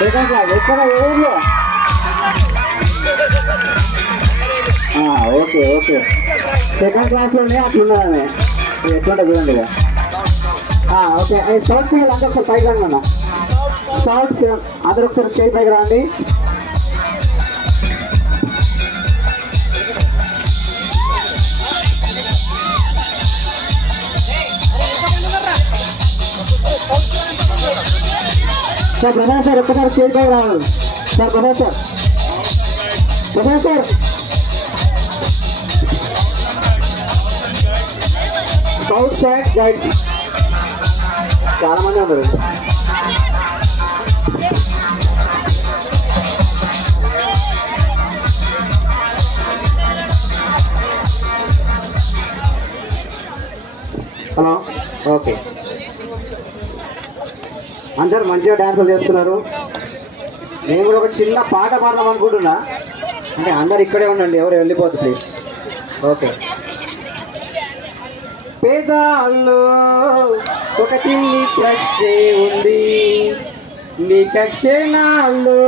Second class ఎక్కడ ఊర్లో? Okay okay, second క్లాస్లోనే అట్లున్నదామె. ఎట్లుంటుంది చూడండి ఇక. ఓకే, స్కౌట్స్ అందరూ ఒకసారి పైకి రండి అన్న. స్కౌట్స్ అందరూ ఒకసారి స్టేజ్ పైకి రండి. సార్ ప్రధాన్ సార్ ఒక్కసారి స్టేజ్ పైకి రావాలి. Sir Pradhan sir, Pradhan sir scouts and guides చాలా మంది ఉన్నారు. హలో, ఓకే, అందరు మంచిగా డ్యాన్సులు చేస్తున్నారు. నేను కూడా ఒక చిన్న పాట పాడదాం అనుకుంటున్నా. అంటే అందరు ఇక్కడే ఉండండి, ఎవరు వెళ్ళిపోతుంది ప్లీజ్. ఓకే. పేదాల్లో ఒక చిన్ని కక్షే ఉంది, నీ కక్షణాల్లో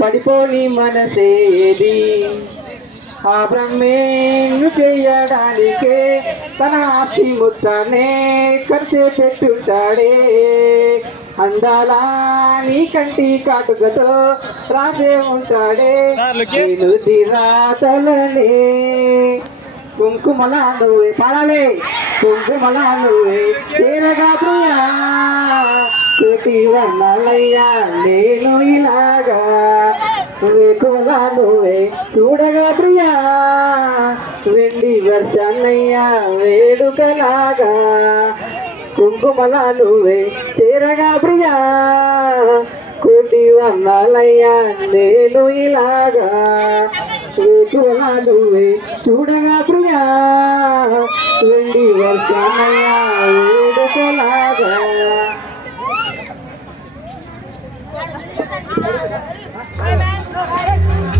పడిపోని మనసేది. ఆ బ్రహ్మేను చేయడానికే తన ఆస్తి మొత్తాన్నే ఖర్చు పెట్టుంటాడే. అందాలా నీ కంటి కాటుకతో రాసే ఉంటాడే నుది రాతలనే. కుంకుమలా నువ్వే పాడాలి, కుంకుమలా నువ్వే తేరగా ప్రియా, కోటి వర్ణాలయ్యా నేను ఇలాగా. వేకువలా నువ్వే చూడగా ప్రియా, వెండి వర్షాలయ్యా వేడుకలాగా. కుంకుమలా నువ్వే చేరగా ప్రియా, కోటి వర్ణాలయ్యా నేను ఇలాగా. వేకువలా నువ్వే చూడగా ప్రియా, వెండి వర్షాలయ్యా వేడుకలాగా. Amen.